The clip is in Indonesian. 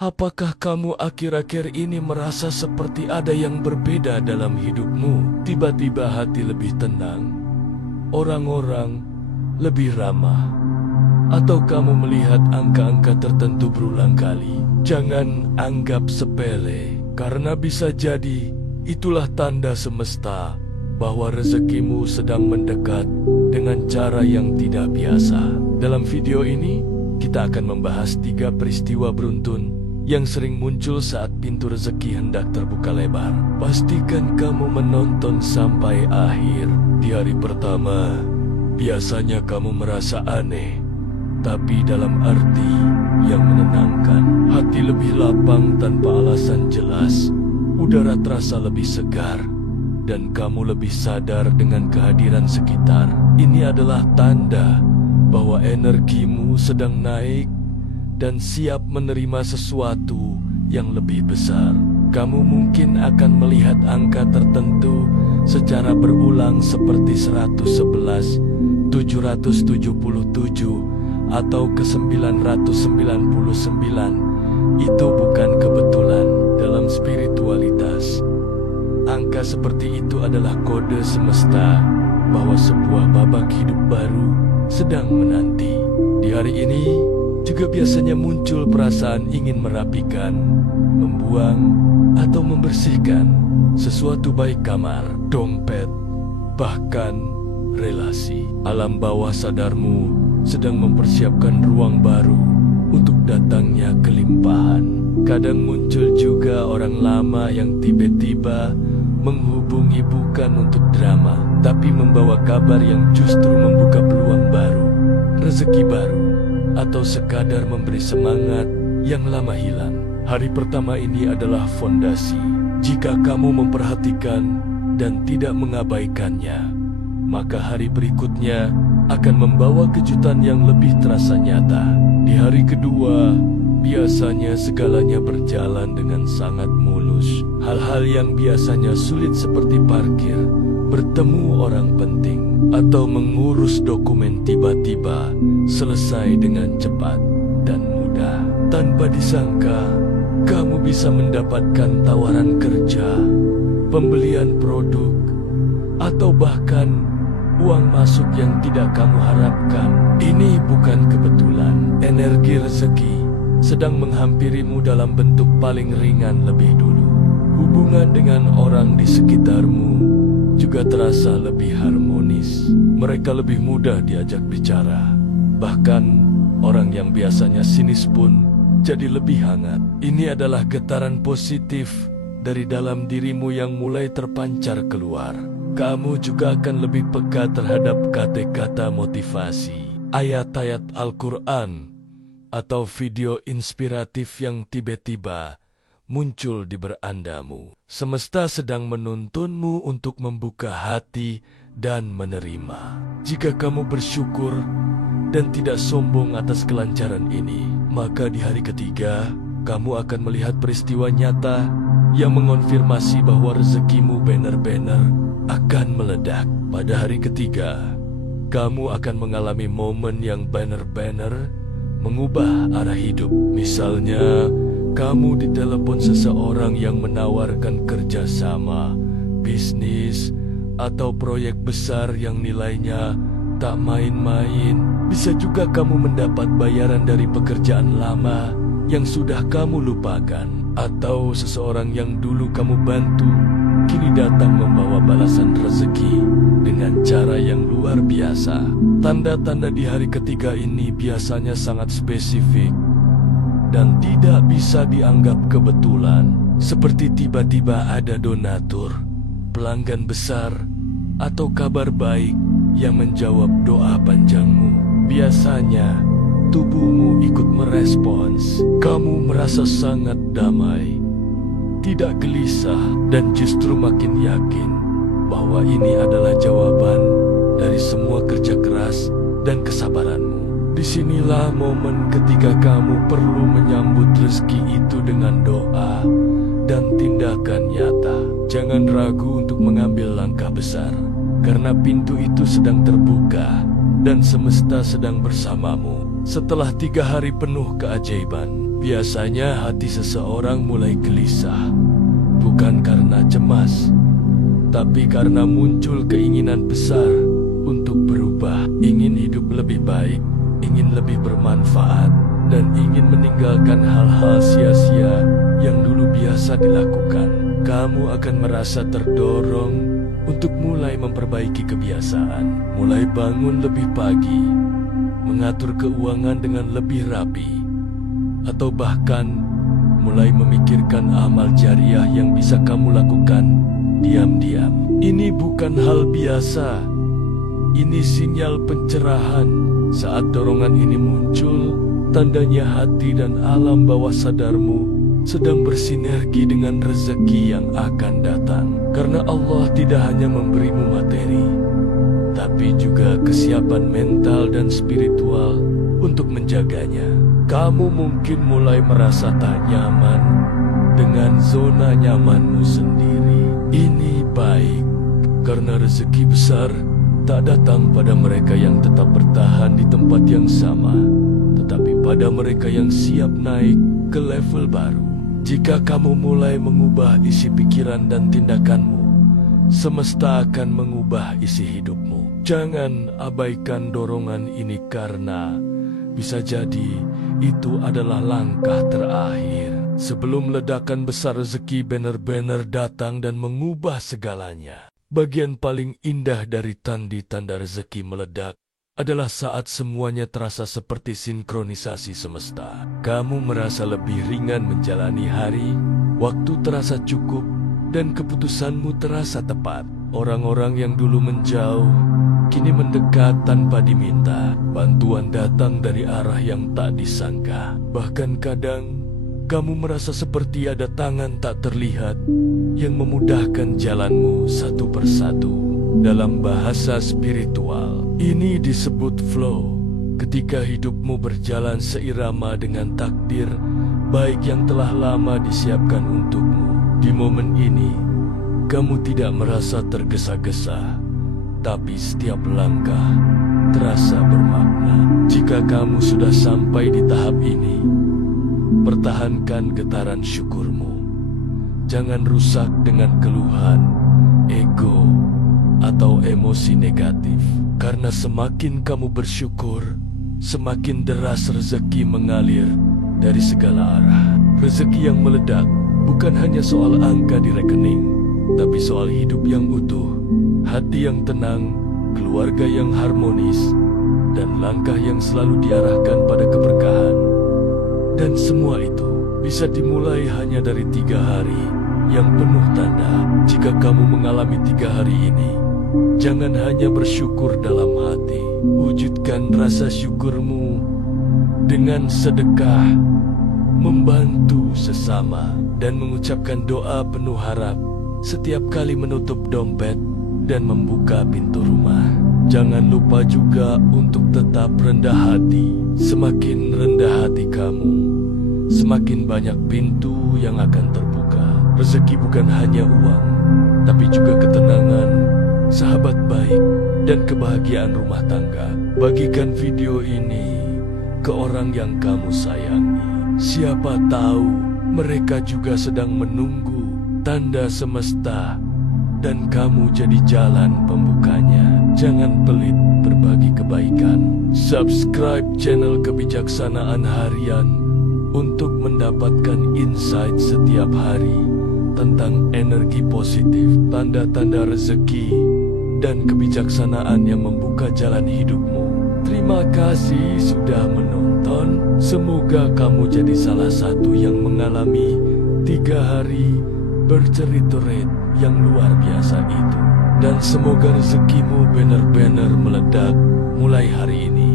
Apakah kamu akhir-akhir ini merasa seperti ada yang berbeda dalam hidupmu? Tiba-tiba hati lebih tenang, orang-orang lebih ramah, atau kamu melihat angka-angka tertentu berulang kali? Jangan anggap sepele, karena bisa jadi itulah tanda semesta bahwa rezekimu sedang mendekat dengan cara yang tidak biasa. Dalam video ini, kita akan membahas 3 peristiwa beruntun yang sering muncul saat pintu rezeki hendak terbuka lebar. Pastikan kamu menonton sampai akhir. Di hari pertama, biasanya kamu merasa aneh, tapi dalam arti yang menenangkan. Hati lebih lapang tanpa alasan jelas, udara terasa lebih segar, dan kamu lebih sadar dengan kehadiran sekitar. Ini adalah tanda bahwa energimu sedang naik dan siap menerima sesuatu yang lebih besar. Kamu mungkin akan melihat angka tertentu secara berulang seperti 111, 777, atau ke-999. Itu bukan kebetulan. Dalam spiritualitas, angka seperti itu adalah kode semesta bahwa sebuah babak hidup baru sedang menanti. Di hari ini juga biasanya muncul perasaan ingin merapikan, membuang, atau membersihkan sesuatu, baik kamar, dompet, bahkan relasi. Alam bawah sadarmu sedang mempersiapkan ruang baru untuk datangnya kelimpahan. Kadang muncul juga orang lama yang tiba-tiba menghubungi bukan untuk drama, tapi membawa kabar yang justru membuka peluang baru, rezeki baru, atau sekadar memberi semangat yang lama hilang. Hari pertama ini adalah fondasi. Jika kamu memperhatikan dan tidak mengabaikannya, maka hari berikutnya akan membawa kejutan yang lebih terasa nyata. Di hari kedua, biasanya segalanya berjalan dengan sangat mulus. Hal-hal yang biasanya sulit seperti parkir, bertemu orang penting, atau mengurus dokumen tiba-tiba selesai dengan cepat dan mudah. Tanpa disangka, kamu bisa mendapatkan tawaran kerja, pembelian produk, atau bahkan uang masuk yang tidak kamu harapkan. Ini bukan kebetulan. Energi rezeki sedang menghampirimu dalam bentuk paling ringan lebih dulu. Hubungan dengan orang di sekitarmu juga terasa lebih harmonis. Mereka lebih mudah diajak bicara. Bahkan orang yang biasanya sinis pun jadi lebih hangat. Ini adalah getaran positif dari dalam dirimu yang mulai terpancar keluar. Kamu juga akan lebih peka terhadap kata-kata motivasi, ayat-ayat Al-Quran, atau video inspiratif yang tiba-tiba muncul di berandamu. Semesta sedang menuntunmu untuk membuka hati dan menerima. Jika kamu bersyukur dan tidak sombong atas kelancaran ini, maka di hari ketiga, kamu akan melihat peristiwa nyata yang mengonfirmasi bahwa rezekimu benar-benar akan meledak. Pada hari ketiga, kamu akan mengalami momen yang benar-benar mengubah arah hidup. Misalnya, kamu ditelepon seseorang yang menawarkan kerjasama, bisnis, atau proyek besar yang nilainya tak main-main. Bisa juga kamu mendapat bayaran dari pekerjaan lama yang sudah kamu lupakan, atau seseorang yang dulu kamu bantu kini datang membawa balasan rezeki dengan cara yang luar biasa. Tanda-tanda di hari ketiga ini biasanya sangat spesifik dan tidak bisa dianggap kebetulan, seperti tiba-tiba ada donatur, pelanggan besar, atau kabar baik yang menjawab doa panjangmu. Biasanya tubuhmu ikut merespons. Kamu merasa sangat damai, tidak gelisah, dan justru makin yakin bahwa ini adalah jawaban dari semua kerja keras dan kesabaranmu. Disinilah momen ketika kamu perlu menyambut rezeki itu dengan doa dan tindakan nyata. Jangan ragu untuk mengambil langkah besar, karena pintu itu sedang terbuka dan semesta sedang bersamamu. Setelah 3 hari penuh keajaiban, Biasanya hati seseorang mulai gelisah, bukan karena cemas, tapi karena muncul keinginan besar untuk berubah, ingin hidup lebih baik, ingin lebih bermanfaat, dan ingin meninggalkan hal-hal sia-sia yang dulu biasa dilakukan. Kamu akan merasa terdorong untuk mulai memperbaiki kebiasaan, mulai bangun lebih pagi, mengatur keuangan dengan lebih rapi, atau bahkan mulai memikirkan amal jariah yang bisa kamu lakukan diam-diam. Ini bukan hal biasa. Ini sinyal pencerahan. Saat dorongan ini muncul, tandanya hati dan alam bawah sadarmu sedang bersinergi dengan rezeki yang akan datang. Karena Allah tidak hanya memberimu materi, tapi juga kesiapan mental dan spiritual untuk menjaganya. Kamu mungkin mulai merasa tak nyaman dengan zona nyamanmu sendiri. Ini baik, karena rezeki besar tak datang pada mereka yang tetap bertahan di tempat yang sama, tetapi pada mereka yang siap naik ke level baru. Jika kamu mulai mengubah isi pikiran dan tindakanmu, semesta akan mengubah isi hidupmu. Jangan abaikan dorongan ini karena bisa jadi itu adalah langkah terakhir sebelum ledakan besar rezeki benar-benar datang dan mengubah segalanya. Bagian paling indah dari tanda rezeki meledak adalah saat semuanya terasa seperti sinkronisasi semesta. Kamu merasa lebih ringan menjalani hari, waktu terasa cukup, dan keputusanmu terasa tepat. Orang-orang yang dulu menjauh kini mendekat tanpa diminta. Bantuan datang dari arah yang tak disangka. Bahkan kadang kamu merasa seperti ada tangan tak terlihat yang memudahkan jalanmu satu persatu. Dalam bahasa spiritual, ini disebut flow. Ketika hidupmu berjalan seirama dengan takdir baik yang telah lama disiapkan untukmu. Di momen ini, kamu tidak merasa tergesa-gesa, tapi setiap langkah terasa bermakna. Jika kamu sudah sampai di tahap ini, pertahankan getaran syukurmu. Jangan rusak dengan keluhan, ego, atau emosi negatif. Karena semakin kamu bersyukur, semakin deras rezeki mengalir dari segala arah. Rezeki yang meledak bukan hanya soal angka di rekening, tapi soal hidup yang utuh, hati yang tenang, keluarga yang harmonis, dan langkah yang selalu diarahkan pada keberkahan. Dan semua itu bisa dimulai hanya dari 3 hari yang penuh tanda. Jika kamu mengalami 3 hari ini, jangan hanya bersyukur dalam hati. Wujudkan rasa syukurmu dengan sedekah, membantu sesama, dan mengucapkan doa penuh harap setiap kali menutup dompet dan membuka pintu rumah. Jangan lupa juga untuk tetap rendah hati. Semakin rendah hati kamu, semakin banyak pintu yang akan terbuka. Rezeki bukan hanya uang, tapi juga ketenangan, sahabat baik, dan kebahagiaan rumah tangga. Bagikan video ini ke orang yang kamu sayangi. Siapa tahu mereka juga sedang menunggu tanda semesta dan kamu jadi jalan pembukanya. Jangan pelit berbagi kebaikan. Subscribe channel Kebijaksanaan Harian untuk mendapatkan insight setiap hari tentang energi positif, tanda-tanda rezeki, dan kebijaksanaan yang membuka jalan hidupmu. Terima kasih sudah menonton. Semoga kamu jadi salah satu yang mengalami 3 hari bercerit-cerit yang luar biasa itu. Dan semoga rezekimu benar-benar meledak mulai hari ini.